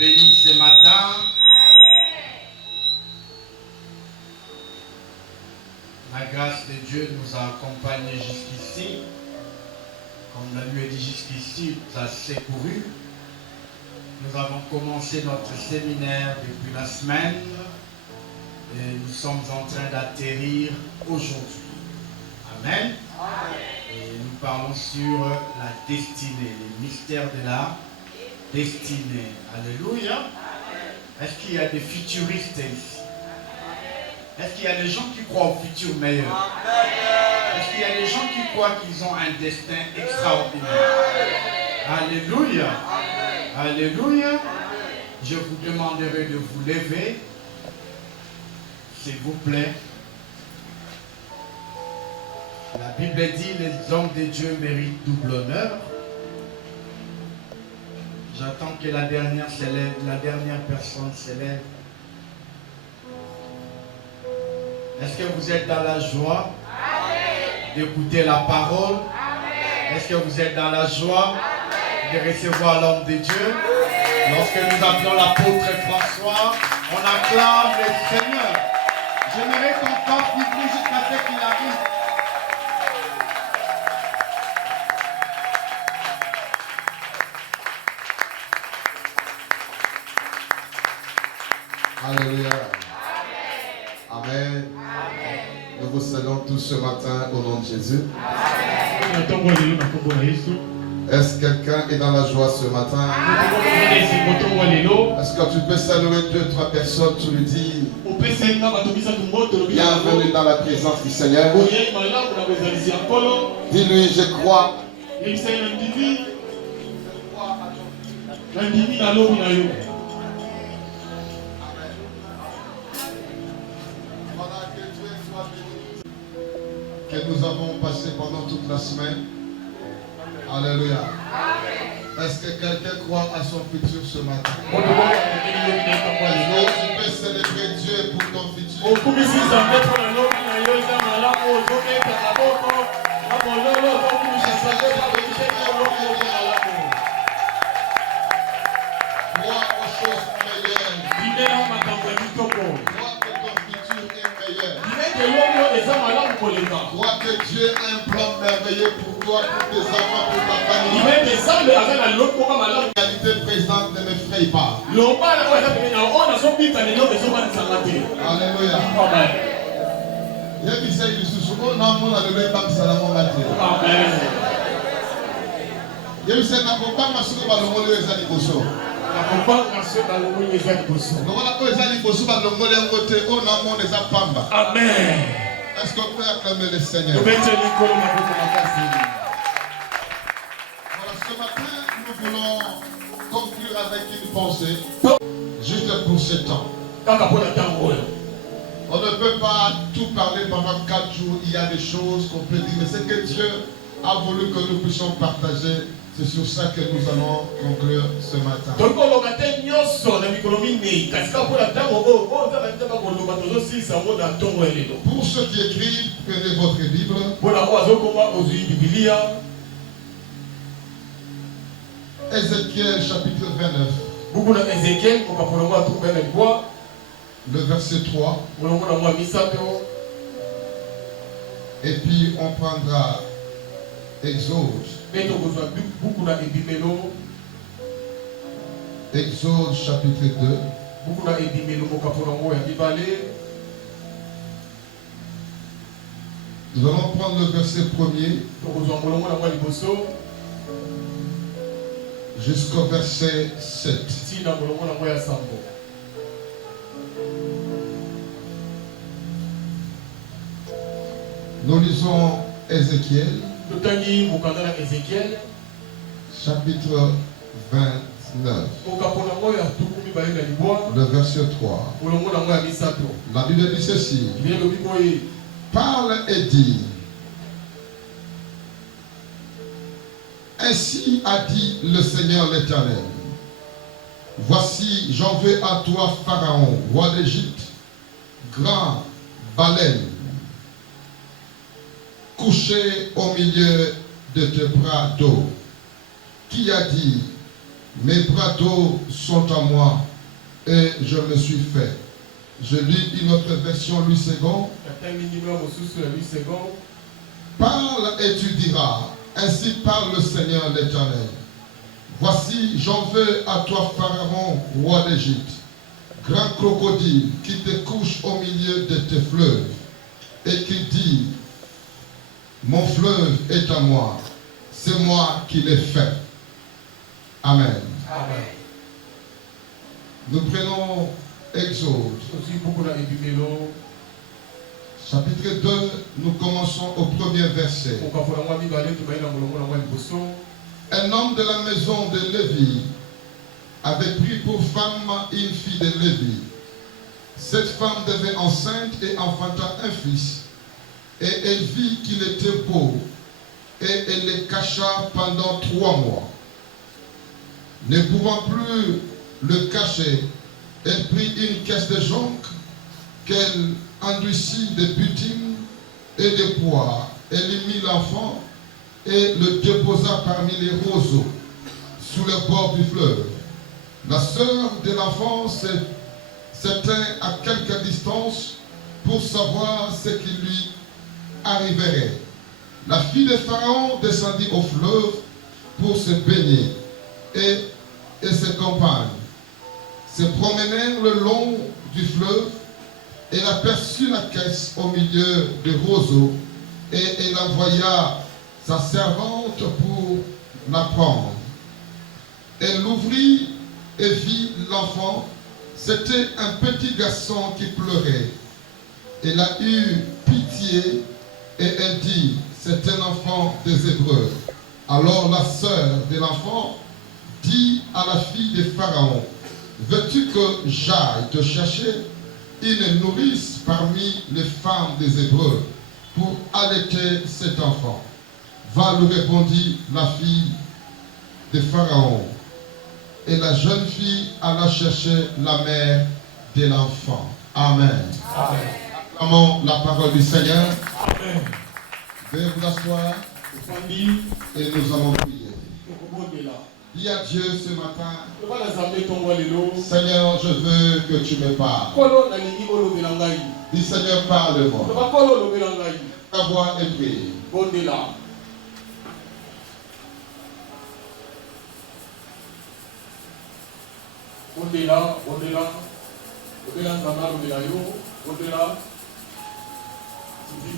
bénis ce matin. La grâce de Dieu nous a accompagnés jusqu'ici. Comme la lui a dit jusqu'ici, nous a secourus. Nous avons commencé notre séminaire depuis la semaine et nous sommes en train d'atterrir aujourd'hui. Amen. Et nous parlons sur la destinée, les mystères de la destinée. Alléluia. Est-ce qu'il y a des futuristes ici? Est-ce qu'il y a des gens qui croient au futur meilleur? Est-ce qu'il y a des gens qui croient qu'ils ont un destin extraordinaire? Alléluia. Alléluia. Je vous demanderai de vous lever, s'il vous plaît. La Bible dit les hommes de Dieu méritent double honneur. J'attends que la dernière personne s'élève. Est-ce que vous êtes dans la joie d'écouter la parole? Est-ce que vous êtes dans la joie de recevoir l'homme de Dieu? Lorsque nous appelons l'apôtre François, on acclame le Seigneur. J'aimerais qu'on tente du jusqu'à ce qu'il arrive. Alléluia. Amen. Nous vous saluons tous ce matin au nom de Jésus. Est-ce que quelqu'un est dans la joie ce matin? Est-ce que tu peux saluer 2-3 personnes, tu lui dis bienvenue dans la présence du Seigneur. Dis-lui, je crois. Que nous avons passé pendant toute la semaine. Alléluia. Est-ce que quelqu'un croit à son futur ce matin? Est-ce que tu peux célébrer Dieu pour ton futur? Crois aux choses meilleures. Crois que ton futur est meilleur. Crois que Dieu a un plan merveilleux pour toi, pour tes enfants, pour ta famille. La réalité présente ne m'effraie pas. Alléluia. Amen. Est-ce qu'on peut acclamer le Seigneur? Voilà, Ce matin, nous voulons conclure avec une pensée, juste pour ce temps. On ne peut pas tout parler pendant 4 jours. Il y a des choses qu'on peut dire, mais c'est que Dieu a voulu que nous puissions partager. C'est sur ça que nous allons conclure ce matin. Pour ceux qui écrivent, prenez votre Bible. Ézéchiel chapitre 29. Le verset 3. Et puis on prendra Exode. Exode chapitre 2. Nous allons prendre le verset 1er jusqu'au verset 7. Nous lisons Ézéchiel chapitre 29. Le verset 3. La Bible dit ceci. Parle et dis. Ainsi a dit le Seigneur l'Éternel. Voici, j'en veux à toi, Pharaon, roi d'Égypte, grand baleine, couché au milieu de tes bras d'eau, qui a dit, Mes bras d'eau sont à moi et je me suis fait. Je lis une autre version, Louis II. Parle et tu diras, ainsi parle le Seigneur l'Éternel. Voici, j'en veux à toi, Pharaon, roi d'Égypte, grand crocodile qui te couche au milieu de tes fleuves et qui dit, mon fleuve est à moi, c'est moi qui l'ai fait. Amen. Amen. Nous prenons Exode. Chapitre 2, nous commençons au premier verset. Un homme de la maison de Lévi avait pris pour femme une fille de Lévi. Cette femme devait enceinte et enfanta un fils. Et elle vit qu'il était beau. Et elle le cacha pendant 3 mois. Ne pouvant plus le cacher, elle prit une caisse de jonc qu'elle endurcit de butine et de poire. Elle y mit l'enfant et le déposa parmi les roseaux, sous le bord du fleuve. La sœur de l'enfant s'éteint à quelque distance pour savoir ce qui lui arriverait. La fille de Pharaon descendit au fleuve pour se baigner et ses compagnes se promenèrent le long du fleuve. Elle aperçut la caisse au milieu des roseaux et elle envoya sa servante pour la prendre. Elle l'ouvrit et vit l'enfant. C'était un petit garçon qui pleurait. Elle a eu pitié et elle dit, c'est un enfant des Hébreux. Alors la sœur de l'enfant dit à la fille de Pharaon, veux-tu que j'aille te chercher une nourrice parmi les femmes des Hébreux pour allaiter cet enfant? Va, lui répondit la fille de Pharaon. Et la jeune fille alla chercher la mère de l'enfant. Amen. Amen. Acclamons la parole du Seigneur. Amen. Veuillez vous asseoir et nous allons prier. Dis à Dieu ce matin, Seigneur, je veux que tu me parles. Dis Seigneur, parle-moi. Ta voix est priée.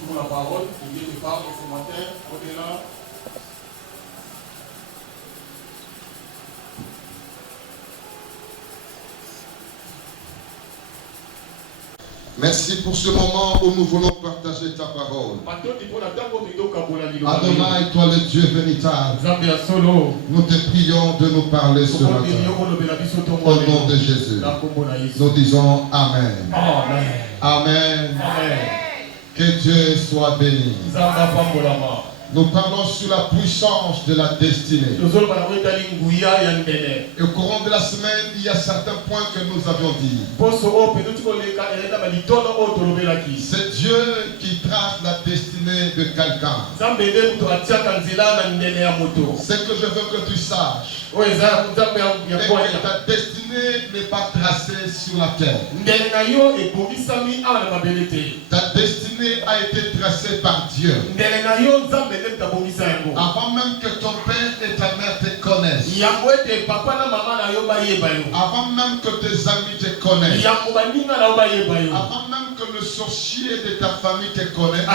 Pour la parole, il vient de parler ce matin, au-delà. Merci pour ce moment où nous voulons partager ta parole. Adonai, toi le Dieu véritable, nous te prions de nous parler ce matin. Au nom de Jésus, nous disons Amen. Amen. Amen. Amen. Que Dieu soit béni. Nous parlons sur la puissance de la destinée. Et au courant de la semaine, il y a certains points que nous avions dit. C'est Dieu qui trace la destinée de quelqu'un. Ce que je veux que tu saches, c'est que ta destinée n'est pas tracée sur la terre. Ta destinée a été tracée par Dieu. Avant même que ton père et ta mère te connaissent. Avant même que tes amis te connaissent. Avant même que le sorcier de ta famille te connaisse.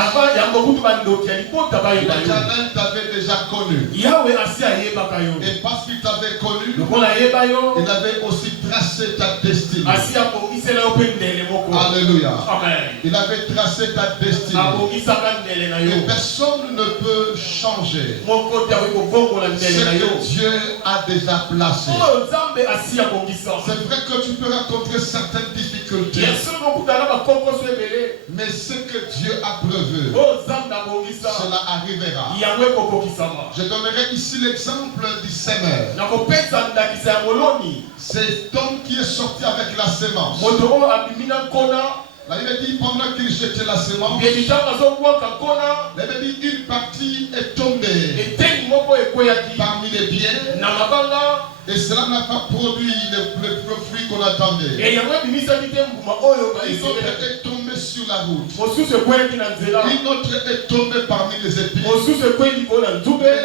L'Éternel t'avait déjà connu. Et parce qu'il t'avait connu, il avait aussi tracé ta destinée. Alléluia. Il avait tracé ta destinée. Et personne ne peut changer ce que Dieu a déjà placé. C'est vrai que tu peux rencontrer certaines difficultés, mais ce que Dieu a prévu, cela arrivera. Je donnerai ici l'exemple du semeur. C'est homme qui est sorti avec la semence. La Bible dit pendant qu'il jetait la semence, la Bible dit une partie est tombée parmi les biens Et cela n'a pas produit le fruit qu'on attendait. Ils Une autre est tombée sur la route. Une autre est tombée parmi les épines. Et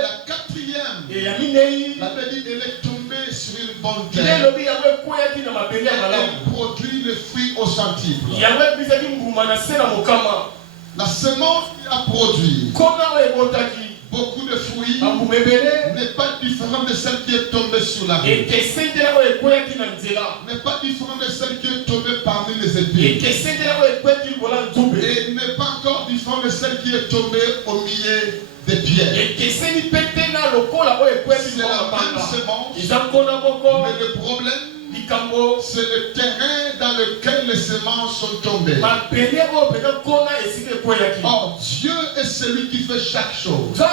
la quatrième, la Bible dit, elle est tombée sur une bonne terre. Elle produit le fruit au centuple. La semence qui a produit beaucoup de fruits n'est pas différente de celle qui est tombée sur la route. N'est pas différente de celle qui est tombée parmi les épines. Et n'est pas encore différente de celle qui est tombée au milieu des pierres. C'est la même semence, mais le problème, c'est le terrain dans lequel les semences sont tombées. Oh, Dieu est celui qui fait chaque chose. La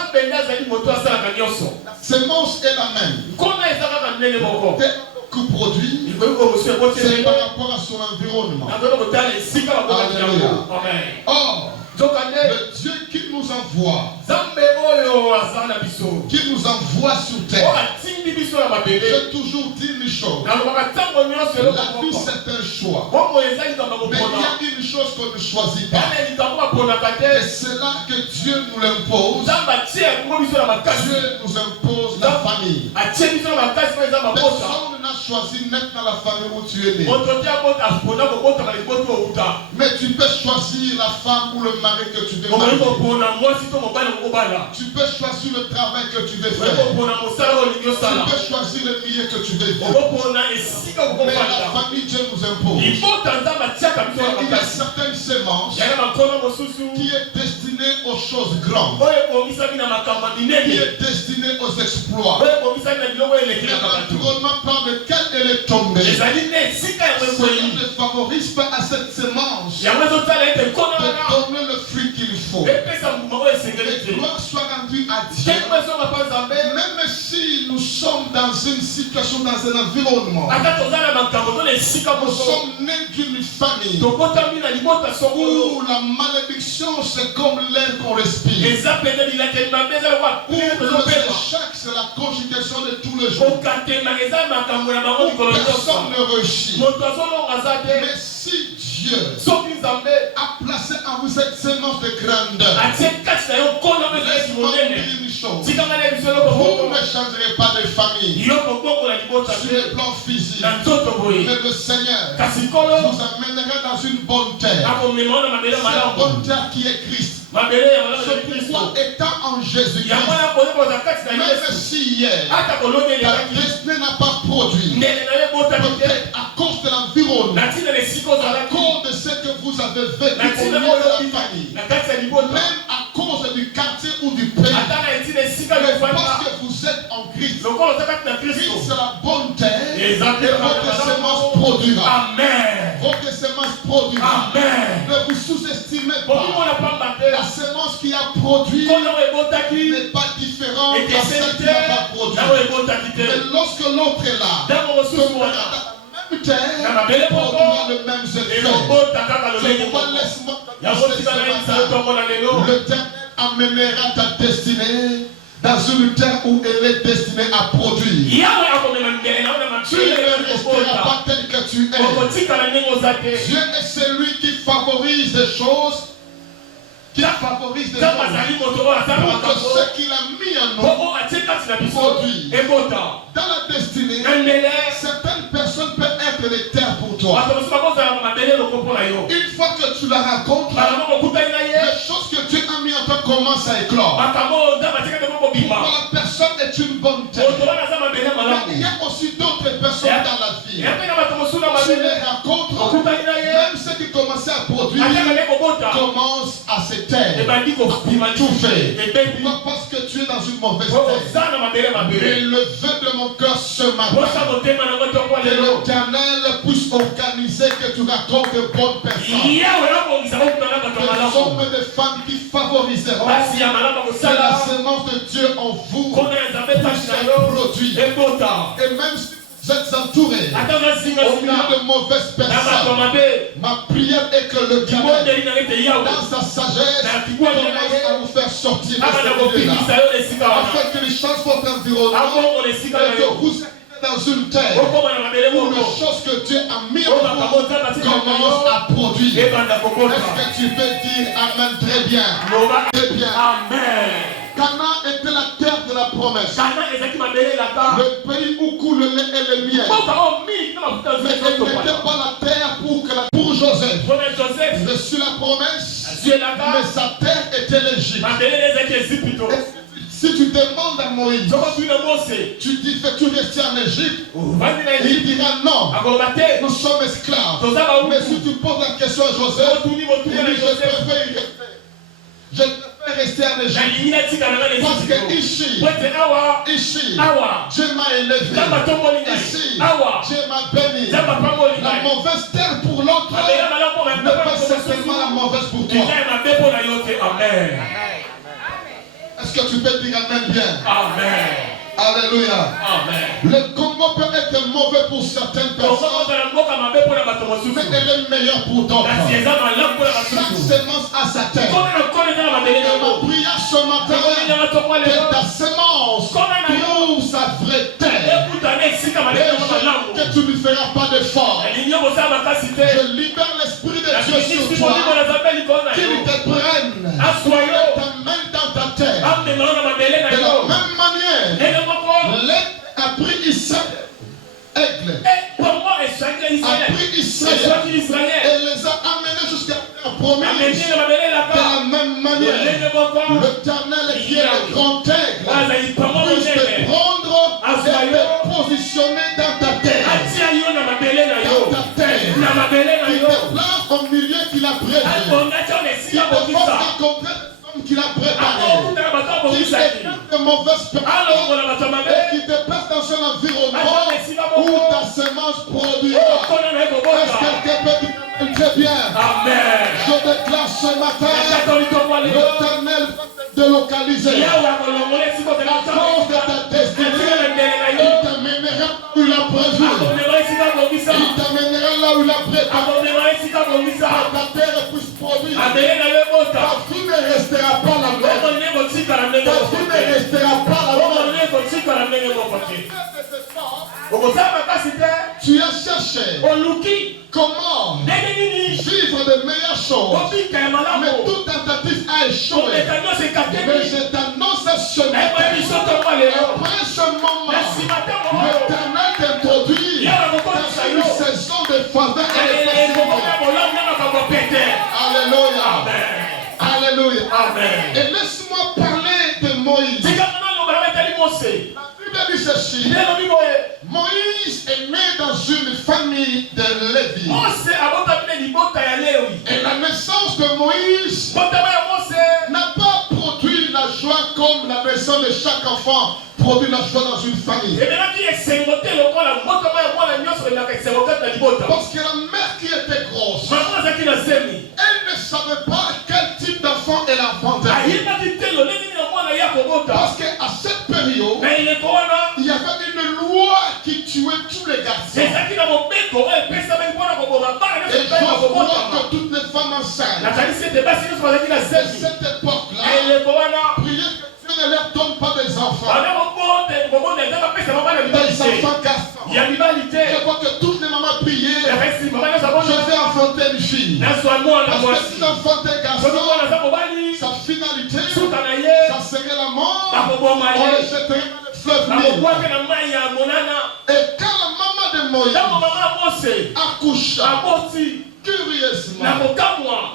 semence est la même. Dès que produit, c'est par rapport à son environnement. Alléluia. Oh, le Dieu qui nous envoie sur terre, j'ai toujours dit une chose. La vie, c'est un choix. Mais il y a une chose qu'on ne choisit pas. Et c'est là que Dieu nous l'impose. Dieu nous impose la famille. Personne n'a choisi d'être dans la famille où tu es né. Mais tu peux choisir la femme ou le mari que tu veux marier. Tu peux choisir le travail que tu veux faire. Tu peux choisir le milieu que tu veux vivre. Mais la famille, Dieu nous impose. Et il y a certaines semences qui est destinée aux choses grandes, qui est destinée aux exploits. Mais l'environnement par lequel elle est tombée, cela ne favorise pas à cette semence de donner le fruit qu'il faut. Et gloire soit rendue à Dieu. Même si nous sommes dans une situation, dans un environnement, nous sommes nés d'une famille où la malédiction c'est comme l'air qu'on respire. Où le échec c'est la conjugation de tous les jours. Personne ne réussit. Mais si Dieu a placé en vous cette semence de grandeur, laisse-moi dire une chose. Vous ne changerez pas de famille sur le plan physique. Mais le Seigneur vous amènera dans une bonne terre. Cette bonne terre qui est Christ. Ce pourquoi étant en Jésus-Christ, même si hier ta destinée n'a pas produit, peut-être à cause de l'environnement, à cause de ce que vous avez vécu au niveau de la famille, même à cause du quartier ou du pays, mais parce que vous êtes en Christ, Christ c'est la bonne terre et votre semence produira. Votre semence produira. Ne vous sous-estimez pas. La semence qui a produit n'est pas différente de celle qui n'a pas produit. Mais lorsque l'autre est là, tombera dans la même terre, produira le même effet. C'est pourquoi laisse-moi le terre amènera ta destinée dans une terre où elle est destinée à produire. Tu ne resteras pas tel que tu es. Dieu est celui qui favorise des choses, qui favorise des choses pour que ce qu'il a mis en nous produit. Dans la destinée, certaines personnes peuvent être les terres pour toi. Une fois que tu la rencontres, les choses que Dieu a mis en toi commencent à éclore. Pourquoi la personne est une bonne terre. Mais il y a aussi d'autres personnes dans la vie. Tu les rencontres, même ceux qui commençaient à produire commencent à se taire, à tout faire. Pourquoi? Parce que tu es dans une mauvaise terre. Et le vœu de mon cœur ce matin, que l'Éternel puisse organiser que tu racontes de bonnes personnes. Des hommes et des femmes qui favoriseront que la semence de Dieu en vous puisse être produite. Et même si vous êtes entourés au milieu de mauvaises personnes, ma prière est que le Dieu, dans sa sagesse, commence à vous faire sortir de ce milieu-là, afin qu'il change votre environnement et que vous êtes dans dans une terre où les choses que Dieu a mis en place commencent à produire. Est-ce que tu peux dire Amen très bien? Très bien. Amen. Canaan était la terre de la promesse. Le pays où coule le lait et le miel. Mais elle n'était pas la terre pour Joseph. Je suis la promesse, mais sa terre était l'Égypte. Si tu demandes à Moïse, tu dis, fais-tu rester en Égypte? Il dira non, nous sommes esclaves. Mais si tu poses la question à Joseph, il dit, je préfère rester en Égypte. Parce que ici, Dieu m'a élevé. Ici, Dieu m'a béni. La mauvaise terre pour l'autre n'est pas certainement la mauvaise pour toi. Amen. Est-ce que tu peux dire Amen bien? Amen. Alléluia. Amen. Le Congo peut être mauvais pour certaines personnes, mais elle est meilleure pour d'autres. Chaque semence a sa terre. Et ma prière ce matin, que ta semence trouve sa vraie terre. Et que tu ne feras pas d'effort. Je libère l'Esprit de Dieu sur toi, qu'il te prenne, t'amène dans ta terre. De la même manière, l'aigle a pris Israël, aigle, a pris Israël et les a amenés jusqu'à la promesse. De la même manière, l'Éternel qui est le grand aigle puisse te prendre et te positionner dans ta terre. Dans ta terre. Il te place au milieu qu'il a prévu. Il te force à comprendre qu'il a préparé, qui est de mauvaises personnes et qui te place dans un environnement où ta semence produira. Est-ce que quelqu'un peut dire très bien? Amen. Je déclare ce matin, l'Éternel va te localiser à cause de ta destinée. Il t'amènera là où il a prévu. Il t'amènera là où il a préparé. Ta terre puisse produire. Ta vie ne restera pas la même. Ta vie ne restera pas la même. Tu as cherché comment vivre de meilleures choses, mais toute tentative a échoué. Mais je t'annonce ce matin, après ce moment, l'Éternel t'introduit dans une saison de faveur et de facilité. Alléluia. Alléluia. Et laisse-moi parler de Moïse. La Bible dit ceci. Moïse est né dans une famille de Lévi. Et la naissance de Moïse n'a pas produit la joie comme la naissance de chaque enfant produit la joie dans une famille. Parce que la mère qui était grosse, elle ne savait pas quel type d'enfant elle enfantait. Parce qu'à cette période, il y avait une loi qui tuait tous les garçons. Et je vois que toutes les femmes enceintes de cette époque-là priaient que Dieu ne leur donne pas des enfants. Des enfants garçons. Je vois que toutes les mamans priaient, je vais enfanter une fille. Parce que si j'enfantais un garçon, sa finalité, ça serait la mort. On les jetterait dans le fleuve Nil. Et quand la maman de Moïse accoucha, curieusement,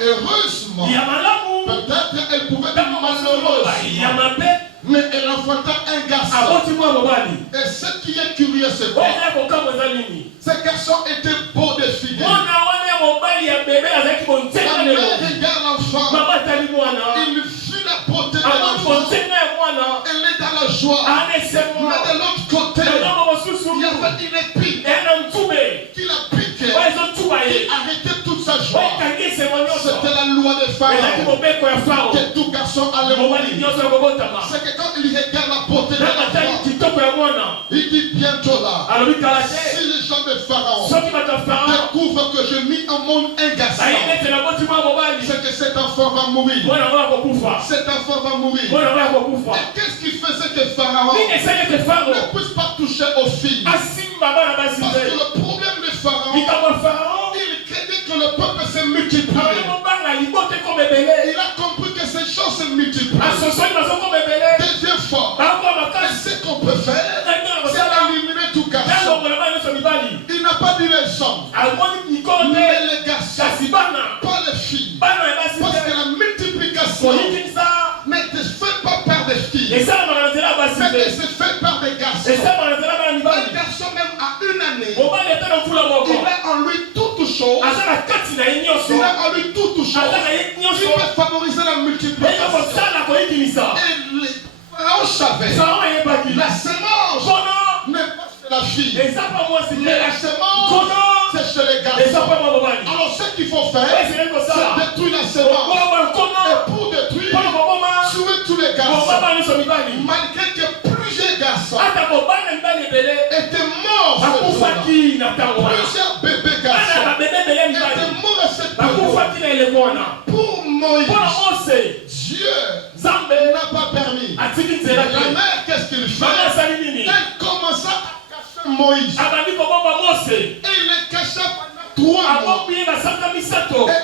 heureusement, peut-être elle pouvait être malheureuse, mais elle enfanta un garçon. Et ce qui est curieux, c'est quoi? Ce garçon était beau de figure. La mère regarde l'enfant. Il fuit la beauté de l'enfant. Elle est dans la joie. Mais de l'autre côté, il y avait une épine qui la piquait, qui arrêtait toute sa joie. C'était la loi des Pharaons, que tout garçon allait mourir. C'est que quand il regarde la beauté de l'enfant, il dit bientôt là, si les gens de Pharaon découvrent que je mis en monde un garçon, c'est que cet enfant va mourir. Cet enfant va mourir. Et qu'est-ce qui faisait que Pharaon ne puisse pas toucher aux filles? Parce que le problème de Pharaon, il craignait que le peuple se multiplie. Il a compris que ces choses se multiplient. Deuxième fois, et ce qu'on peut faire, c'est éliminer tout garçon. Il n'a pas dit les hommes, mais les garçons, pas les filles. Parce que la multiplication ne se fait pas par des filles, mais elle se fait par des garçons. Un garçon même à une année, il a en lui toutes choses. Il a en lui toutes choses. Il peut favoriser la multiplication. Et les Pharaon savait la semence n'est pas chez la fille, mais la semence c'est chez les garçons. Alors ce qu'il faut faire, c'est détruire la semence. Et pour détruire, tuer tous les garçons. Malgré que plusieurs garçons étaient morts ce jour-là. Plusieurs bébés garçons étaient morts à cette période. Pour Moïse, Dieu n'a pas permis. La mère, qu'est-ce qu'il fait? Elle commença à cacher Moïse. Et il le cacha pendant 3 mois. Et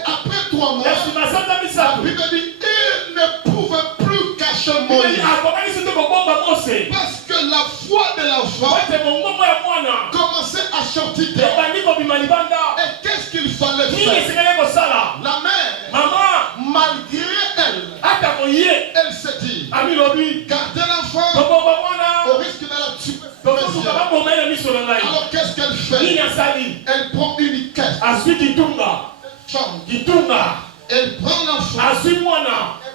après 3 mois, la Bible dit il ne pouvait plus cacher Moïse. Parce que la foi de l'enfant commençait à sortir. Et qu'est-ce qu'il fallait faire? La mère, malgré elle, elle s'est dit, gardez l'enfant au risque de la tuer. Alors qu'est-ce qu'elle fait? Elle prend une caisse, elle prend l'enfant, elle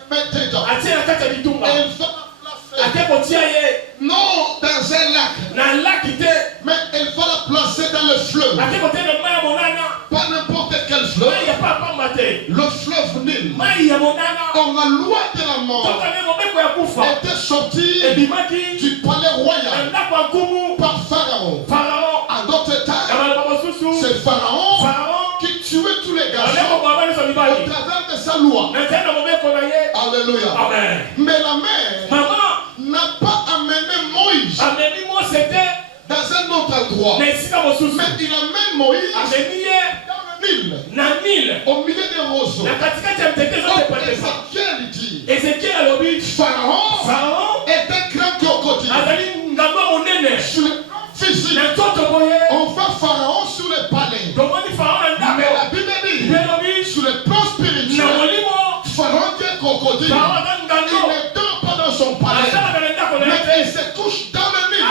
met dedans, et elle va la placer non dans un lac, mais elle va la placer dans le fleuve. Pas n'importe quel fleuve, le fleuve Nil. Quand la loi de la mort était sortie du palais royal par Pharaon. En d'autres termes, c'est Pharaon qui tuait tous les garçons au travers de sa loi. Alléluia. Mais la mère n'a pas amené Moïse dans un autre endroit. Mais il amène Moïse dans le Nil, au milieu des roseaux. Donc Ézéchiel dit, Pharaon est un grand crocodile. Sur le plan physique, on voit Pharaon sur le palais. Mais la Bible dit, sur le plan spirituel, Pharaon est un crocodile. Il ne dort pas dans son palais, mais il se couche dans le Nil.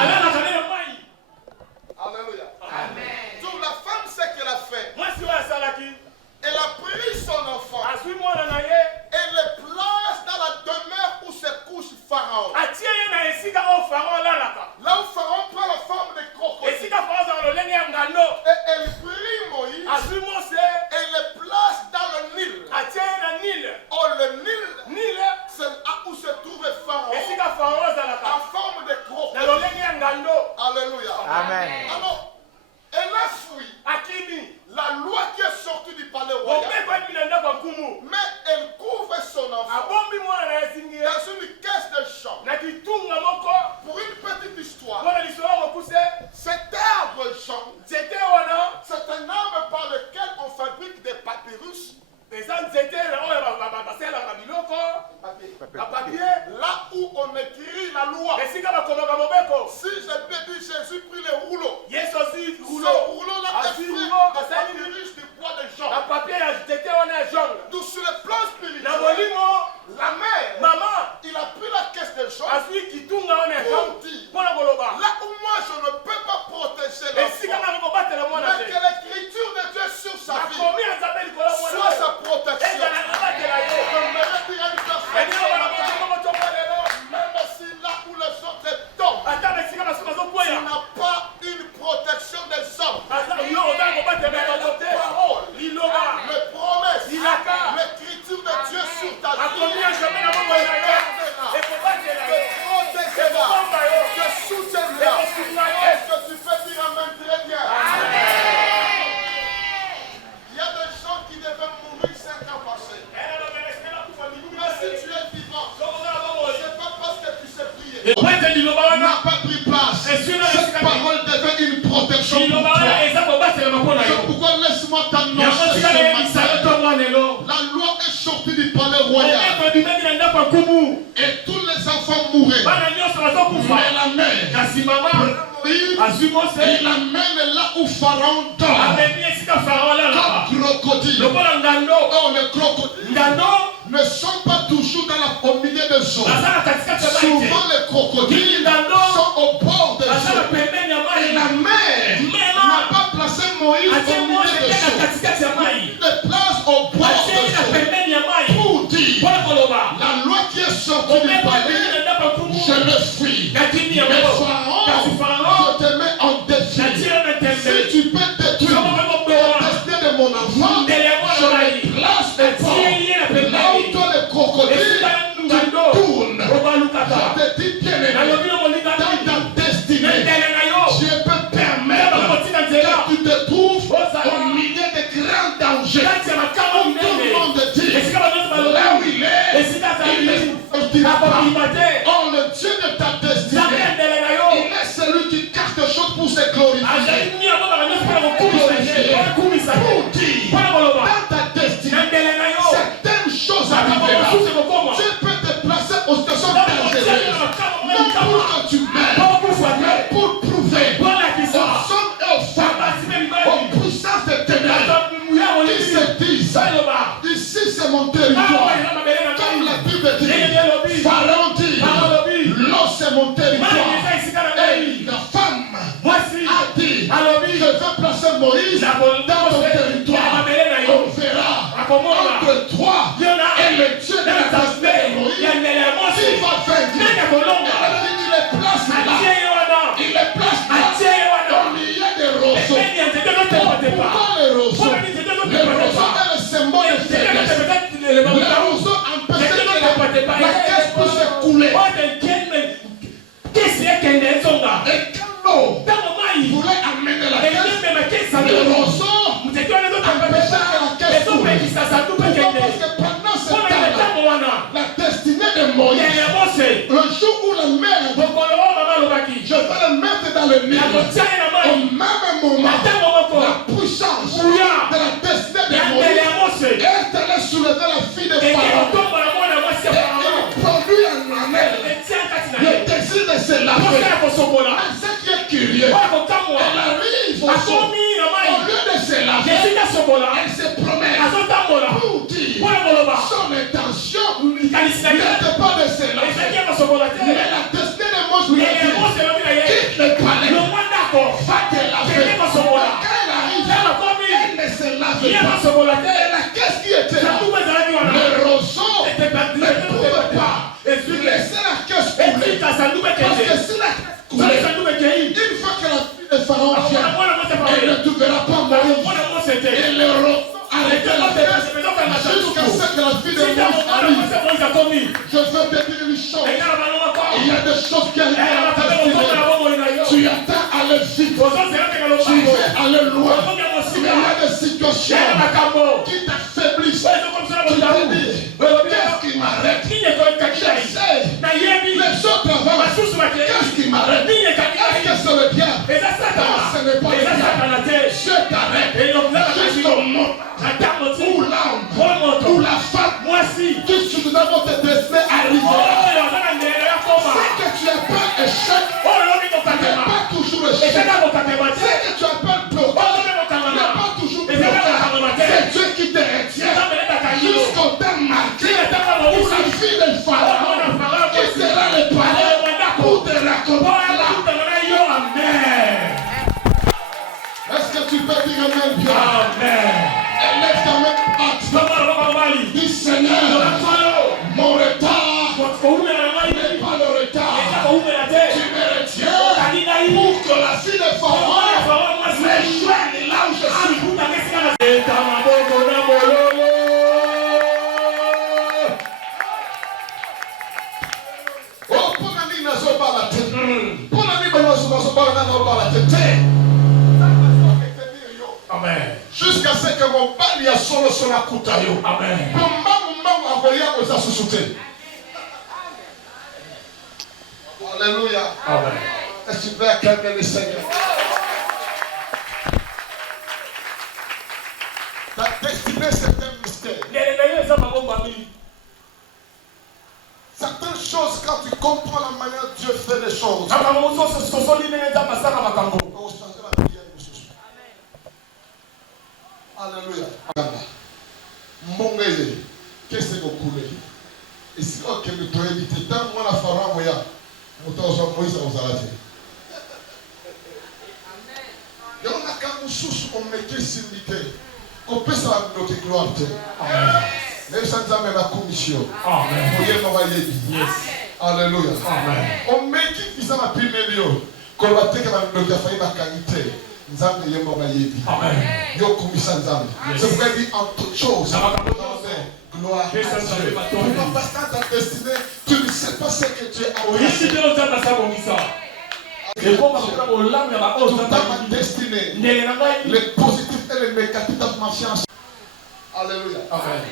Alléluia. Donc la femme, ce qu'elle a fait, elle a pris son enfant et le place dans la demeure où se couche Pharaon. Là où Pharaon prend la forme de crocodile. Et elle prit Moïse et le place dans le Nil. Oh, le Nil, c'est là où se trouve Pharaon en forme de crocodile. Alléluia. Amen. Alors, elle a fui la loi qui est sortie du palais royal, mais elle couvre son enfant dans une caisse de chambre. Pour une petite histoire, cet arbre chambre, c'est un arbre par lequel on fabrique des papyrus. Là où on écrit la loi. Si j'ai dit Jésus prit les rouleaux Et tous les enfants mouraient. Mais la mère, il l'amène là où Pharaon dort. Comme crocodile. Oh, les crocodiles ne sont pas toujours au milieu des eaux. Souvent les crocodiles sont au bord des eaux. Et la mer n'a pas placé Moïse au milieu des eaux. Il le place au bord des eaux. Pour dire, la loi qui est sortie du palais, je le suis. Mais Pharaon, je te mets en défi. Si tu peux détruire le destin de mon enfant, je le place au bord. Là où toi les crocodiles, tu tournes. Je te dis bien aimé, dans ta destinée, Dieu peut permettre que tu te trouves au milieu de grands dangers. Tout le monde dit, là où il est, il ne sortira pas. Oh, le Dieu de ta destinée, il est celui qui cache des choses pour se glorifier. Pour dire, dans ta destinée, certaines choses arriveront. Dieu peut te placer aux stations dangereuses. Non pour que tu meurs, mais pour prouver aux hommes et aux femmes, aux puissances des ténèbres, qui se disent, ici c'est mon territoire. Comme la Bible dit, Pharaon dit, l'eau c'est mon territoire. Et la femme a dit, je vais placer Moïse dans ton territoire. On verra entre toi et le Dieu de la destinée de Moïse, qui va vaincre. Il les place là. Il les place là au milieu des roseaux. Pourquoi les roseaux? Les roseaux est le symbole de faiblesse. Les roseaux empêchaient que la caisse puisse couler. Et quand l'eau voulait amener la caisse, le roseau empêchait que la caisse coule. Pourquoi? Parce que pendant ce temps-là, la destinée de Moïse, le jour où la mer, je vais le mettre dans le Nil, au même moment, la puissance de la destinée de Moïse est allée soulever la fille de Pharaon. Et il produit un année le désir de se laver. Et ce qui est curieux, elle arrive au sol. Au lieu de se laver, elle se promène pour dire son intention n'était pas de se laver. Mais la destinée de Moïse lui a dit, quitte le palais, va te laver. Quand elle arrive, elle ne se lave pas. Et la caisse qui était là, le roseau ne pouvait pas laisser la caisse couler. Parce que si la caisse coulait, une fois que la fille de Pharaon vient, elle ne trouvera pas Moïse. Et le roseau arrêtait la caisse jusqu'à ce que la fille de Moïse arrive. Je veux te dire une chose. Il y a des choses qui arrivent à la destinée. Tu attends à aller vite. Tu veux aller loin. Mais il y a des situations qui t'affaiblissent. Tu te dis, qu'est-ce qui m'arrête? J'essaie. Les autres avant, qu'est-ce qui m'arrête? Est-ce que c'est le bien? Non, ce n'est pas le bien. Je t'arrête. Juste au monde où l'homme, où la femme, qui soudain votre destin arrivera. C'est que tu appelles échec, n'est pas toujours échec. C'est que tu appelles blocage, n'est pas toujours blocage. C'est Dieu qui te retient jusqu'au temps marqué où la fille de Pharaon quittera le palais pour te raconter là. Est-ce que tu peux dire amen bien? Amen. Et lève ta main haute. Dis Seigneur, mon retard n'est pas le retard. Tu me retiens pour que la fille de Pharaon me joigne là où je suis. Oh, pour la vie, n'a pas la tête. Pour la vie, n'a pas la tête. Amen. Jusqu'à ce que mon pali a solo la kutayo. Amen. Alléluia. Amen. Est-ce que tu peux acclamer le Seigneur? Ta destinée, c'est un mystère. comprends la manière dont Dieu fait les choses. Alléluia. Mongele, qu'est-ce que vous coulez? Et si on peut me trouver vite, tant moi la pharaon moya, moto Moïse aux aladiens. Et on a quand même sous on mettait similité. On peut ça notre gloire. Amen. Même sans jamais la commission. Amen. Yes. Alléluia. Amen. On met qui fait ça la première lieu. Quand on va te faire notre affaire la qualité. Nzambe yemba bayebi. Amen. Yo kumisa nzambe. C'est pourquoi il dit en toute chose. Gloire à Dieu. Pour pas passer ta destinée, tu ne sais pas ce que Dieu a fait. Dans ma destinée, les positifs et les négatifs doivent marcher ensemble. Alléluia. Amen.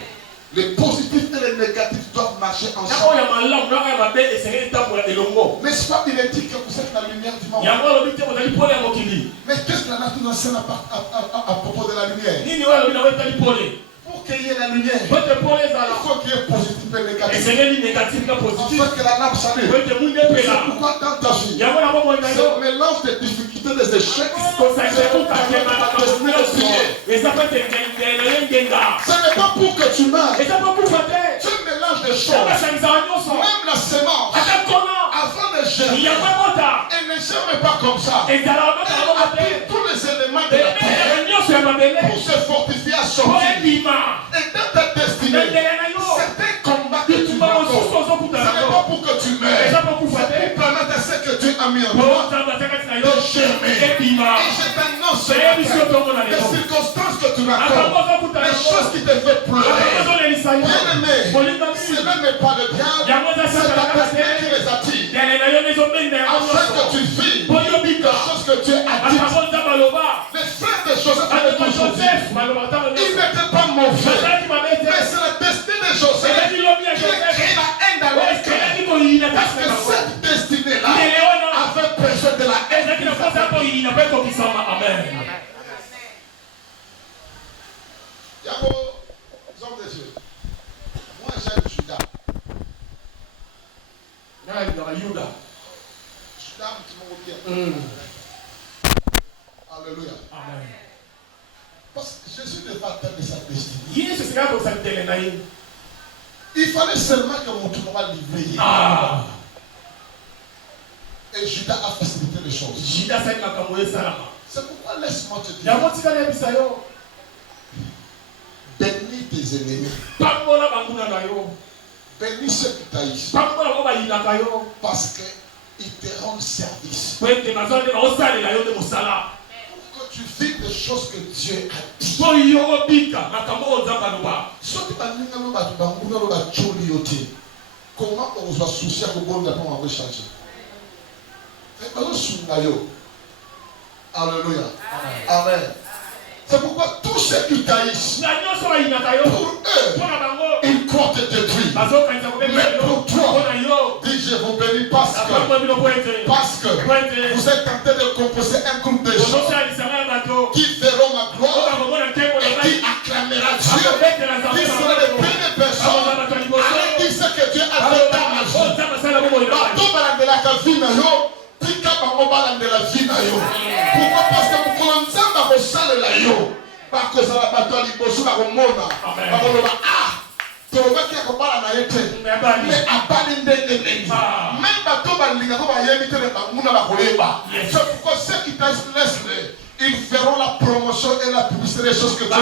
Les positifs et les négatifs doivent marcher ensemble. N'est-ce pas, il est dit que vous êtes la lumière du monde. Mais qu'est-ce que la nature enseigne à propos de la lumière? Pour qu'il y ait la lumière, il faut qu'il y ait positif et négatif. Afin que la lampe s'allume. C'est pourquoi dans ta vie, ce mélange de difficultés, des échecs, ce n'est pas pour que tu meurs. Tu mélanges des choses. Même la semence, avant de germer, elle ne germe pas comme ça. Elle applique tous les éléments de la terre pour se fortifier à sortir. Et dans ta destinée, c'est un combat que tu vas avoir. Ce n'est pas pour que tu meurs. C'est pour permettre à ce que Dieu a mis en toi de germer. Et je t'annonce les circonstances que tu rencontres, les choses qui te font pleurer. Bien-aimé, ce n'est pas le diable, c'est ta destinée qui les attire. Afin que tu vis les choses que Dieu a dites. Les frères de Joseph avaient toujours dit, il n'était pas mauvais, mais c'est la destinée de Joseph qui a créé la haine dans leur cœur. Parce que cette destinée-là avait besoin de la haine. Amen. Yabo, hommes de Dieu, moi j'aime Judas. Judas, tu m'as bien. Alléluia. Amen. Parce que Jésus n'est pas atteint de sa destinée. Il fallait seulement que mon tour va livrer. Et Judas a facilité les choses. C'est pourquoi laisse-moi te dire. Bénis tes ennemis. Bénis ceux qui t'haïssent. Parce qu'ils te rendent service. Pour que tu vives des choses que Dieu a dit. Comment on va soucier que bon n'a pas changer? Alléluia. Amen. C'est pourquoi tous ceux qui taillissent, pour eux, ils comptent te détruire. Mais pour toi, dis je vous bénis parce que vous êtes en train de composer un groupe de gens qui verront ma gloire et qui acclamera Dieu, qui sera les premières personnes à dire ce que Dieu a fait dans ma vie. Pourquoi? Parce que vous commencez à vous saler là. Parce que ça va battre les bosses à mon monde. Tu vois qu'il y a un combat à mais à Balinde, même bateau Balinga, comme à Yémite, c'est pourquoi ceux qui te laissent, ils feront la promotion et la publicité des choses que tu veux.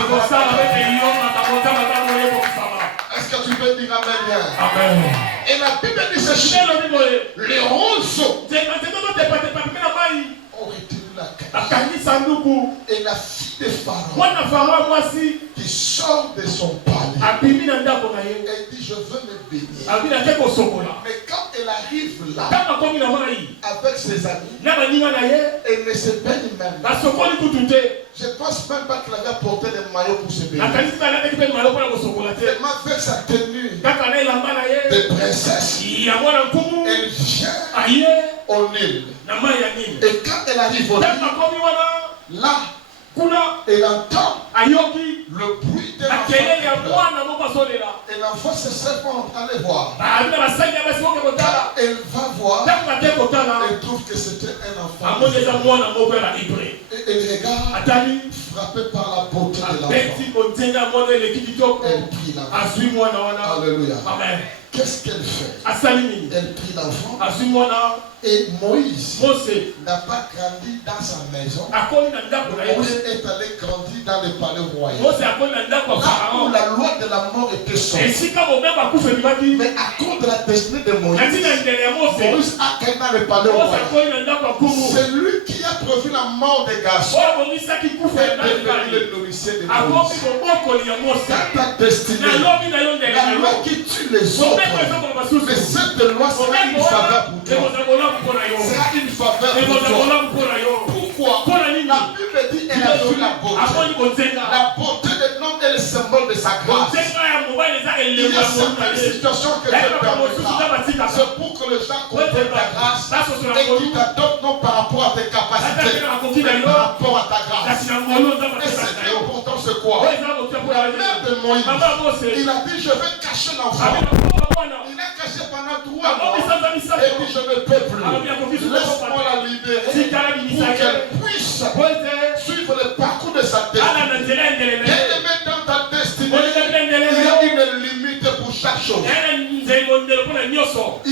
Est-ce que tu peux dire amen? Amen. Et la Bible dit ceci, les ronceaux ont retenu la canne. Et la fille de Pharaon qui sort de son palais, elle dit je veux me bénir. Mais quand elle arrive là avec ses amis, elle ne se baigne même. Je ne pense même pas qu'elle avait porté des maillots pour se baigner. Tellement avec sa tenue de princesse, elle vient au Nil. Et quand elle arrive au Nil, là, Elle entend le bruit de l'enfant. Et l'enfant se servant aller voir. Quand elle va voir, elle trouve que c'était un enfant. Et elle regarde, frappée par la beauté de l'enfant. Elle prie l'enfant. Alléluia. Qu'est-ce qu'elle fait? Elle prie l'enfant. Et Moïse n'a pas grandi dans sa maison. Moïse est allé grandir dans le palais royal. Là où la loi de la mort était sortie. Mais à cause de la destinée de Moïse, Moïse a gagné dans le palais royal. C'est lui qui a prévu la mort des garçons. Et devenu le nourricier de Moïse. Dans ta destinée, la loi qui tue les autres, mais cette loi sera une faveur pour toi. Sera une faveur pour toi. Pourquoi? La Bible dit elle a vu la beauté. La beauté de l'homme est le symbole de sa grâce. Il y a certaines situations que Dieu permettra. C'est pour que les gens comprennent ta grâce et qu'ils t'adoptent non par rapport à tes capacités, mais par rapport à ta grâce. Et ce qui est important, c'est quoi? La mère de Moïse, il a dit je vais cacher l'enfant. Il a caché pendant 3 mois. Et dit je ne peux plus. Laisse-moi la libérer pour qu'elle puisse suivre le parcours de sa destinée. Dès le mettre dans ta destinée, il y a une limite pour chaque chose. Il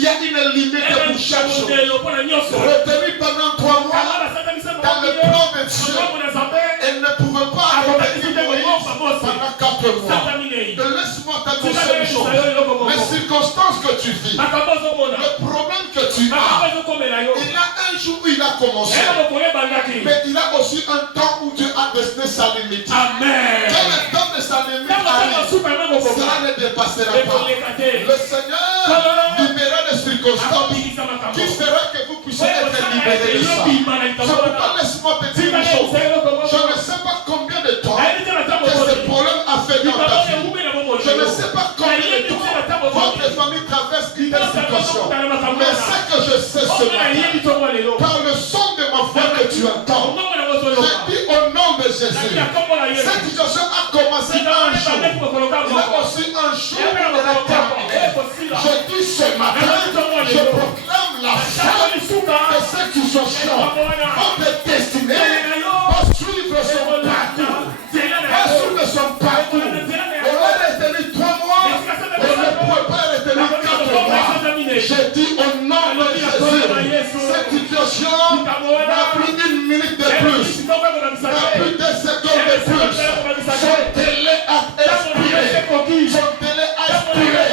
y a une limite pour chaque chose. Retenue pendant 3 mois dans le plan de Dieu, elle ne pouvait pas arrêter Moïse pendant 4 mois. Laisse-moi t'annoncer une chose. Les circonstances que tu vis, le problème que tu as, il a un jour où il a commencé, mais il a aussi un temps où Dieu a destiné sa limite. Amen. Quand le temps de sa limite arrive, cela ne dépassera pas. Le Seigneur libérera des circonstances qui fera que vous puissiez être libérés de ça. C'est pourquoi laisse-moi te dire une chose. Je ne sais pas combien de temps que ce problème a fait dans ta vie. Je ne sais pas combien de temps votre famille traverse une telle situation. Mais ce que je sais ce matin, par le son de ma voix que tu entends, je dis au nom de Jésus, cette situation a commencé un jour. Il y a aussi un jour où elle a terminé. Je dis ce matin, je proclame la fin de cette situation. Votre destinée va suivre son parcours. Va suivre son parcours. On l'a retenu 3 mois, on ne pouvait pas le retenir 4 mois. Je dis au nom de Jésus, cette situation n'a plus une minute de plus, n'a plus 2 secondes de plus. Son délai a expiré. Son délai a expiré.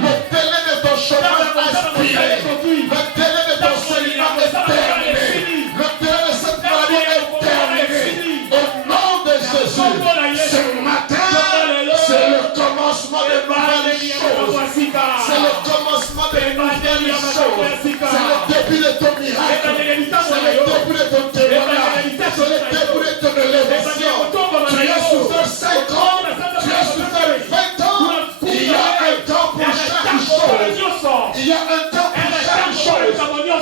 Le délai de ton chômage a expiré. Le délai de ton séminaire est terminé. Le délai de cette maladie est terminé. Au nom de Jésus, ce matin, c'est le commencement de nouvelles choses. C'est le commencement de nouvelles choses. C'est le début de ton miracle. C'est le début de ton témoignage. C'est le début de ton élévation. Tu as souffert 5 ans. Tu as souffert 20 ans. Il y a un temps pour chaque chose. Il y a un temps pour chaque chose.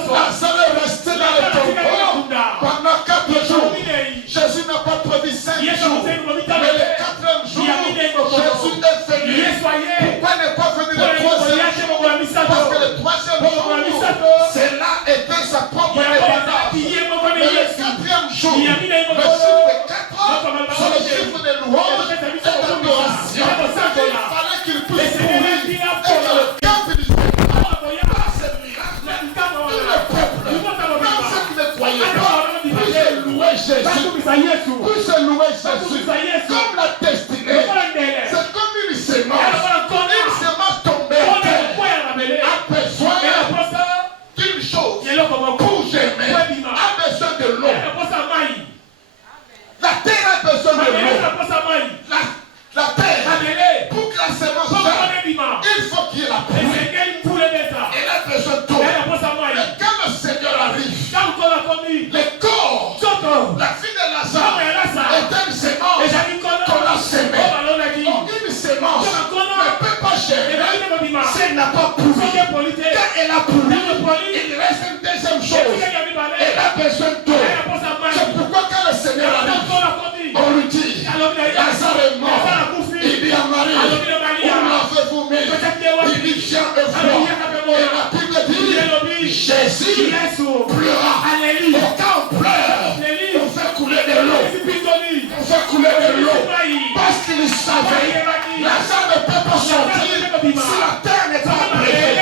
Lazare est resté dans le tombeau pendant 4 jours. Jésus n'a pas prévu 5 jours. Mais le 4e jour, Jésus est venu. Pourquoi ne pas venir le 3e jour? Parce que le 3e jour, c'est là était sa propre indépendance. Mais le 4e jour, le chiffre de 4 c'est le chiffre de louange et d'adoration. Il fallait qu'il puisse mourir et que le temple du Seigneur, par ce miracle, tout le peuple, même ceux qui ne croyaient pas, puissent louer Jésus. Puissent louer Jésus. Comme la destinée, c'est comme une sémence. Une sémence tombée a besoin d'une chose pour germer, a besoin de l'eau. La terre a besoin de l'eau. La terre, pour que la sémence germe, il faut qu'il y ait la pluie. Elle a besoin d'eau. Mais quand le Seigneur arrive, le corps, la vie de Lazare est une sémence qu'on a sémée. Une sémence ne peut pas germer si elle n'a pas pourri. Quand elle a pourri, il reste une deuxième chose. Elle a besoin d'eau. C'est pourquoi quand le Seigneur arrive, Jésus pleura. Et quand on pleure, on fait couler de l'eau. On fait couler de l'eau. Parce qu'il savait, Lazare ne peut pas sortir si la terre n'est pas brûlée.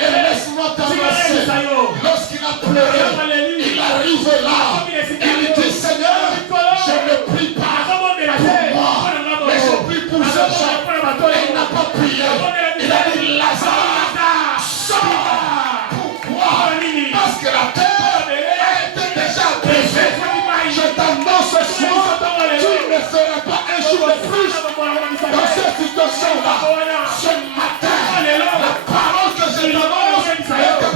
Et laisse-moi t'annoncer, lorsqu'il a pleuré, il arrive là. Il dit, Seigneur, je ne prie pas pour moi, mais je prie pour ce gens. Et il n'a pas prié. Il a dit, Lazare, sors. Pourquoi? Parce que la terre était déjà brisée. Je t'annonce ce soir, tu ne feras pas un jour de plus dans cette situation-là. Ce matin, la parole que je t'annonce est en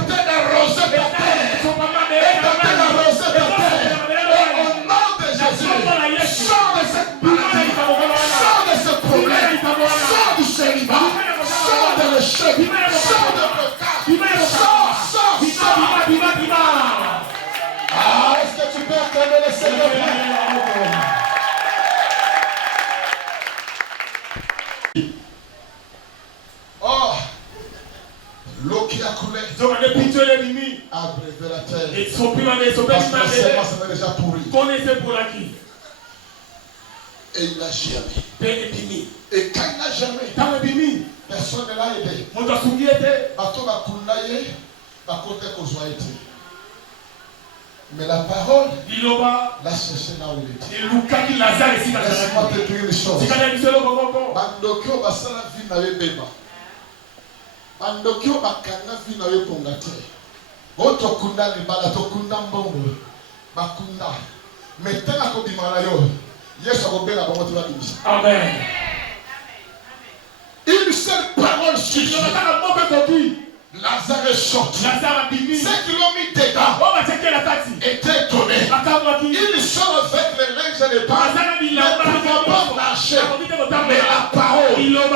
train d'arroser ta terre. Est en train d'arroser ta terre. Et au nom de Jésus, sors de cette maladie, sors de ce problème, sors du célibat, sors de l'échec, sors de pecado, sors. Ah, est-ce que tu peux acclamer le Seigneur? Oh, l'eau qui a coulé a brévé la terre. Parce que le Seigneur s'avait déjà pourri. Et il n'a jamais. Et quand il n'a jamais, personne ne l'a aidé. Bateau va couler, va côté qu'on soit été. Mais la parole l'a cherché là où il était. Laisse-moi te dire une chose. Bandokyo basala vie na beba. Bandokyo bakanga vie na bongate. Oto kunda ni bala to kunda mbongo. Bakunda. Metana ko bimala yo. Yesu akobela bango te babimisa. Amen. Une seule parole suffit. Lazare est sorti. Ceux qui l'ont mis dedans étaient étonnés. Ils sont avec les linges de bas. Ils ne pouvaient pas marcher. Mais la parole a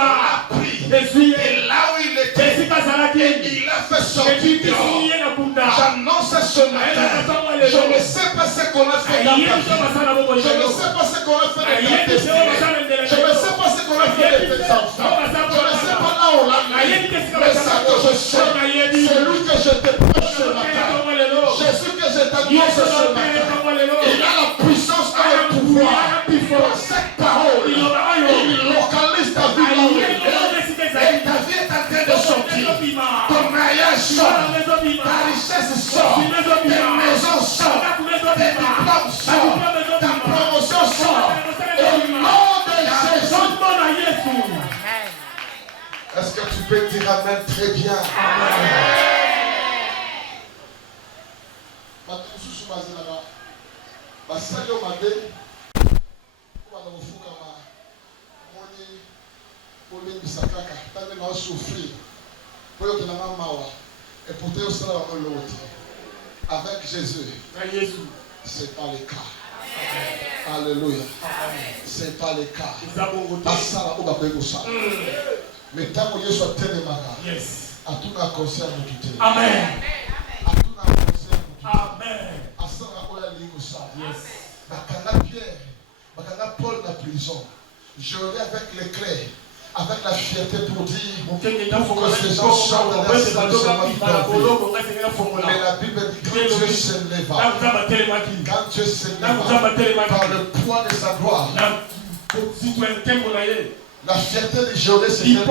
pris. Et là où il était, il a fait sortir dehors. J'annonce ce matin. Je ne sais pas ce qu'on a fait dans ta vie. Je ne sais pas ce qu'on a fait dans ta destinée. Je ne sais pas ce qu'on a fait de tes enfants. Je ne sais pas là où on l'a mis. Mais ça que je sais, c'est lui que je te prêche ce matin. Jésus que je t'annonce ce matin. Il a la puissance et le pouvoir. Pour cette parole, il localise ta vie là où elle est. Et ta vie est en train de sortir. Ton mariage sort. Ta richesse sort. Tes maisons sortent. Tes diplômes sortent. Ta promotion sort. Au nom de Jésus. Est-ce que tu peux dire amen très bien? Amen. Avec Jésus, c'est pas le cas. Alléluia. C'est pas le cas. Mais tant que Jésus a tellement marqué, à tout n'a conseil à nous quitter. Amen. À tout n'a conseil à nous quitter. Amen. À ça on a ligne ça. Yes. Bakana Pierre, bakana Paul dans la prison. Je reviens avec l'éclair, avec la fierté pour dire que ces gens chantent dans la mais la Bible dit quand Dieu se lève, quand Dieu se lève par le poids de sa gloire. La fierté de Jéhovah, c'est le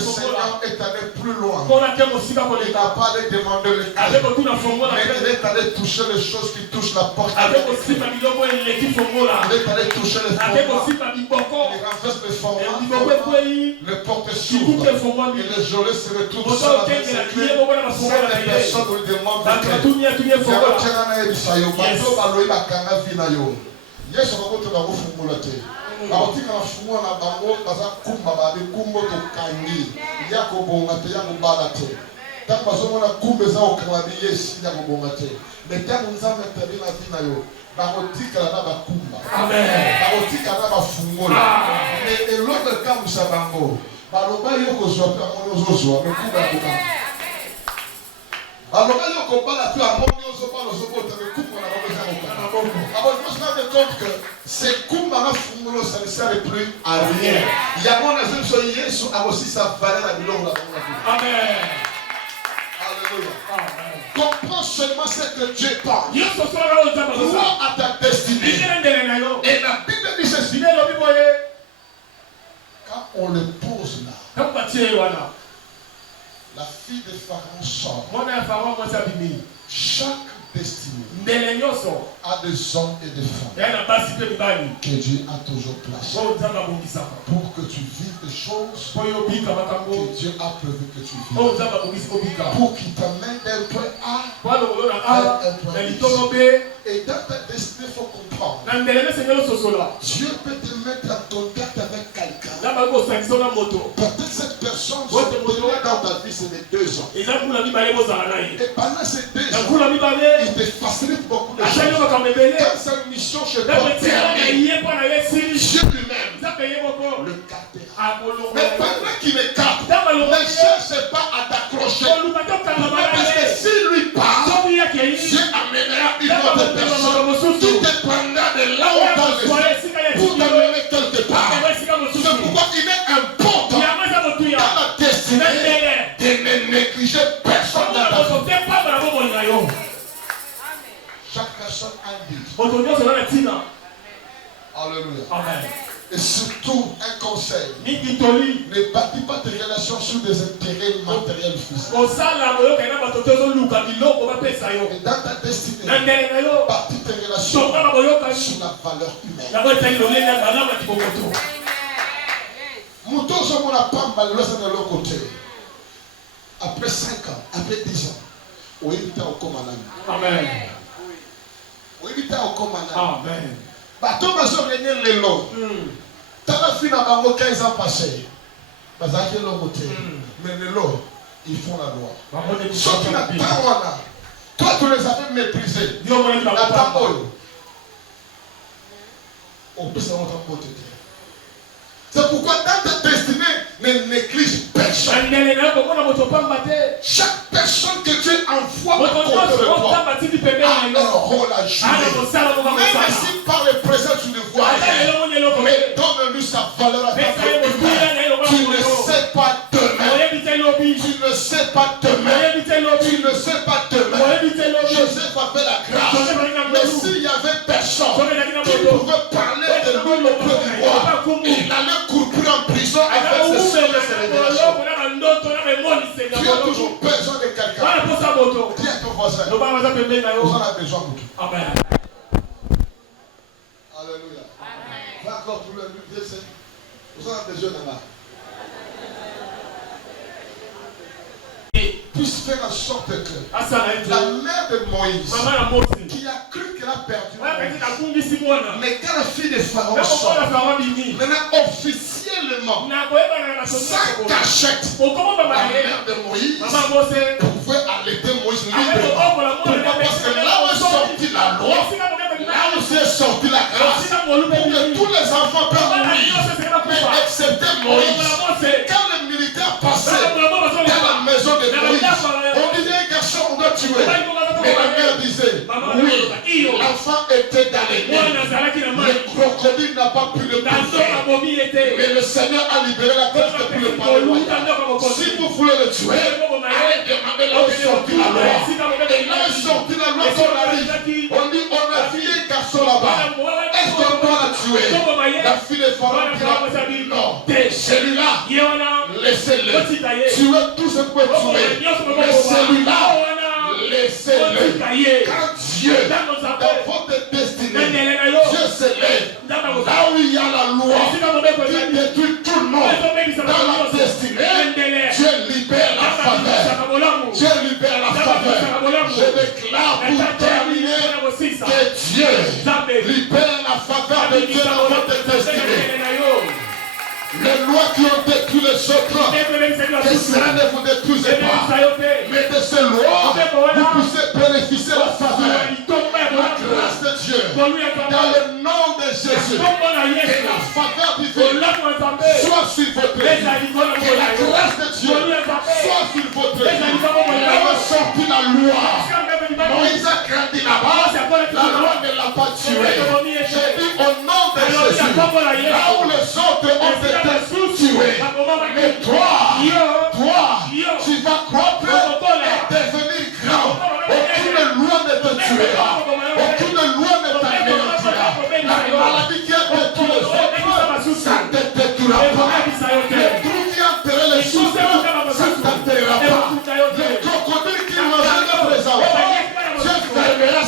Seigneur est allé plus loin. Il n'a pas allé demander le cœur, mais il est allé toucher les choses qui touchent la porte. Il est allé toucher les fondements. Il renverse les fondements. Les portes s'ouvrent. Et le Jéhovah se retrouve seul avec ses clés. Cette personne lui demande de Baotika na fumua na bango baza kumba babe kumbo to kangi yako bonga te yako bala te tant bazo na kumbe za okala bi yesi yako bonga te mais tant nzambe tabi na vina yo baotika na ba kumba amen baotika na ba fumula mais l'autre cas musa bango baloba yoko zo pe amono zo me kumba kuka baloba yoko bala tu amono zo balo zo bota me kumba na ba za okala alors je me suis rendu compte que c'est comme ma fumolo ça ne sert plus à rien. Il y a mon azim so Yesu a aussi sa valeur à l'homme. Amen. Alléluia. seulement ce que Dieu parle. Crois à ta destinée. Et la Bible dit ceci. Quand on le pose là, la fille de Pharaon sort. Chaque destinée a des hommes et des femmes que Dieu a toujours placés pour que tu vives des choses que Dieu a prévu que tu vives, pour qu'il t'amène d'un point A à un point B. Et dans ta destinée, il faut comprendre, Dieu peut te mettre en contact avec quelqu'un. Peut-être cette personne, dans ta vie, c'est les 2 ans. Et pendant ces 2 ans, il te facilite beaucoup de choses. Quand sa mission chez toi termine, Dieu lui-même le gardera. Mais pendant qu'il le garde, ne cherche pas à t'accrocher. Parce que s'il lui parle, Dieu amènera une autre personne qui te prendra de là où dans le pour t'amener quelque part. C'est pourquoi il est important dans la destinée de ne négliger personne dans ta vie. Chaque personne a un but. Alléluia. Amen. Et surtout, un conseil. Ne bâtis pas tes relations sur des intérêts matériels physiques. Et dans ta destinée, bâtis tes relations sur la valeur humaine. Mouton, je ne pas malheureusement de l'autre côté. Après 5 ans, après 10 ans, on évite au commandant. Amen. On évite au commandant. Amen. Bateau maso gagné le lot. T'as fini à bango 15 ans passés. Parce que l'homme côté. Mais le lot, ils font la loi. Sauf que la parole, toi tu les avais méprisés. La parole. On peut savoir ta côté. C'est pourquoi dans ta destinée, ne néglige personne. Chaque personne que Dieu envoie contre toi a un rôle à jouer. Même si par le présent tu ne vois rien, mais donne-lui sa valeur à ta vie. Tu ne sais pas demain. Tu ne sais pas demain. Tu ne sais pas demain. Joseph avait la grâce. Mais s'il n'y avait personne qui pouvait parler de lui auprès du roi, il allait courir en prison avec ses sœurs et ses révélations. Tu as toujours besoin de quelqu'un. Dis à ton voisin, vous en avez besoin de tout. Amen. Alléluia. Va encore tout le monde. Vous en avez besoin de là. Puisse faire en sorte que la mère de Moïse, qui a cru qu'elle a perdu Moïse, mais quand la fille de Pharaon sort, maintenant officiellement, sans cachette, la mère de Moïse pouvait allaiter Moïse librement. Parce que là où est sortie la loi, là où est sortie la grâce, pour que tous les enfants puissent mourir, mais excepté Moïse. Quand les militaires passaient dans la maison de Moïse, on disait un garçon, on doit tuer. Mais la mère disait, oui, l'enfant était dans les nuits. Le crocodile n'a pas pu le bouffer. Mais le Seigneur a libéré la tête pour le parler. Si vous voulez le tuer, allez demander là où est sortie la loi. Et là où est sortie la loi, on arrive. On dit, on a vu un garçon là-bas. Est-ce qu'on doit la tuer? La fille de Pharaon dit, non, celui-là, laissez-le. Tuez tout ce que vous pouvez tuer. Mais celui-là, laissez-le. Quand Dieu, dans votre destinée, Dieu s'élève. Là où il y a la loi qui détruit tout le monde, dans la destinée, Dieu libère la faveur. Dieu libère la faveur. Je déclare pour terminer que Dieu libère la faveur de Dieu dans votre destinée. Les lois qui ont détruit les autres, que cela ne vous détruisez pas. Mais de ces lois, vous puissiez bénéficier de la faveur, la grâce de Dieu, dans le nom de Jésus. Que la faveur divine soit sur votre vie. Que la grâce de Dieu soit sur votre vie. Là où est sortie la loi, Moïse a grandi là-bas, la loi ne l'a pas tué. J'ai dit au nom de Jésus, là où les autres ont été tués, mais toi, tu vas croître et devenir grand. Aucune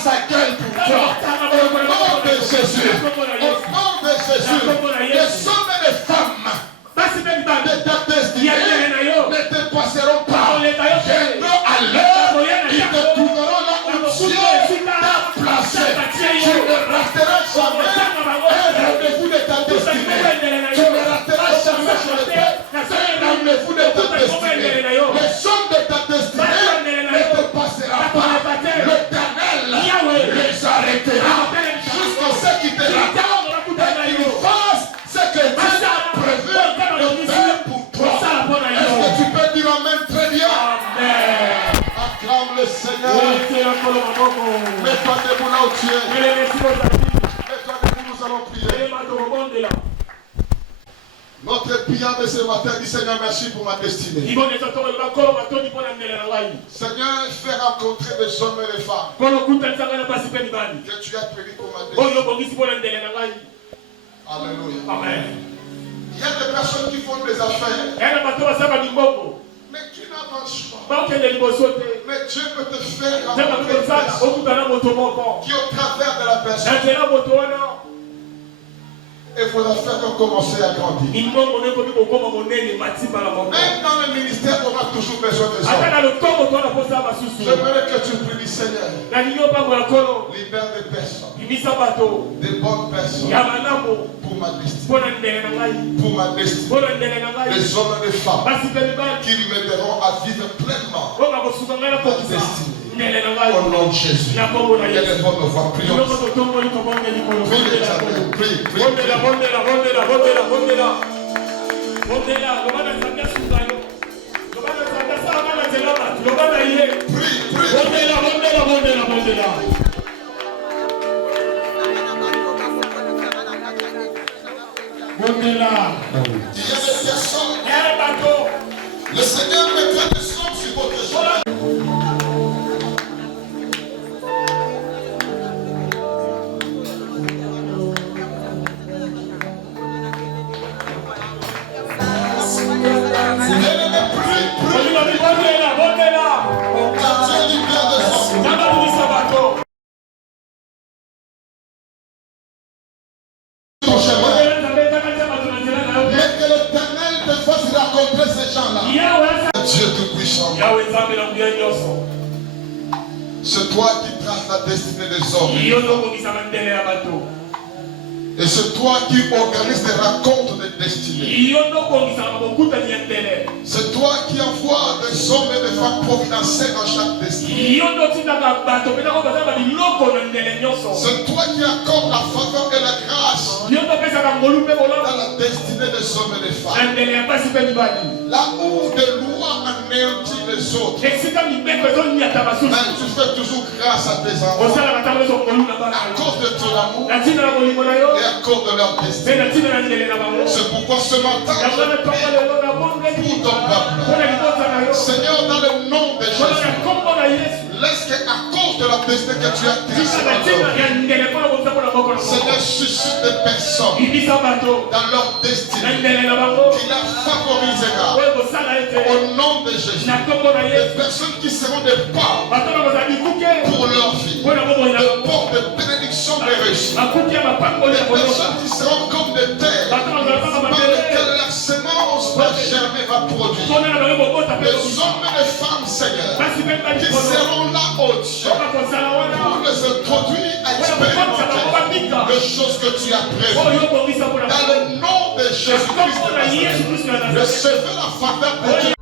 sa gueule pour toi. Au nom de Jésus. Au nom de Jésus. Les hommes et les femmes de ta destinée ne te passeront pas. Viendront à l'heure, ils te trouveront là où Dieu t'a placé. Tu ne rateras jamais un rendez-vous de ta destinée. Tu ne rateras jamais sur le terre un rendez-vous de ta destinée. Les hommes de ta destinée ne te passera pas. L'Éternel les arrêtera jusqu'à ce qu'ils te l'attendent et qu'ils fassent ce que Dieu a prévu de faire pour toi. Est-ce que tu peux dire amen très bien? Amen. Acclame le Seigneur. Mets-toi debout là où tu es. Mets-toi debout, nous allons prier. Notre prière de ce matin dit Seigneur, merci pour ma destinée. Seigneur, fais rencontrer des hommes et des femmes que tu as prévu pour ma destinée. Alléluia. Amen. Il y a des personnes qui font des affaires, mais qui n'avancent pas. Mais Dieu peut te faire rencontrer des personnes qui, au travers de la personne, il faudra faire comme commencer à grandir. Même dans le ministère, on a toujours besoin de ça. J'aimerais que tu pries, Seigneur. Libère des personnes, des bonnes personnes pour ma destinée. Pour ma destinée. Les hommes et les femmes qui m'aideront à vivre pleinement ma destinée. Au nom de Jésus. Élève-moi nos voix, prions. Prie l'Éternel, prie. Il y a des personnes. Le Seigneur mettra du sang sur votre chemin. C'est toi qui traces la destinée des hommes. Et c'est toi qui organise des racontes de destinée. C'est toi qui envoies des hommes et des femmes providentiels dans chaque destinée. C'est toi qui accordes la faveur et la grâce dans la destinée des hommes et des femmes. Là où des lois anéantissent les autres, mais tu fais toujours grâce à tes enfants à cause de ton amour et à cause de leur destinée. C'est pourquoi ce matin je prie pour ton peuple. Seigneur, dans le nom de Jésus, laisse qu'à cause de la destinée que tu as tracée, Seigneur, suscite des personnes dans leur destinée qui la favorisera au nom de Jésus. Des personnes qui seront des pas pour leur vie, des portes de bénédiction de réussite, des personnes qui seront comme des terres par lesquelles la semence va germer, va produire. Les hommes et les femmes, Seigneur, qui seront là, oh Dieu, pour les introduire à expérimenter les choses que tu as prévues. Dans le nom de Jésus-Christ de Nazareth, recevez la faveur de Dieu.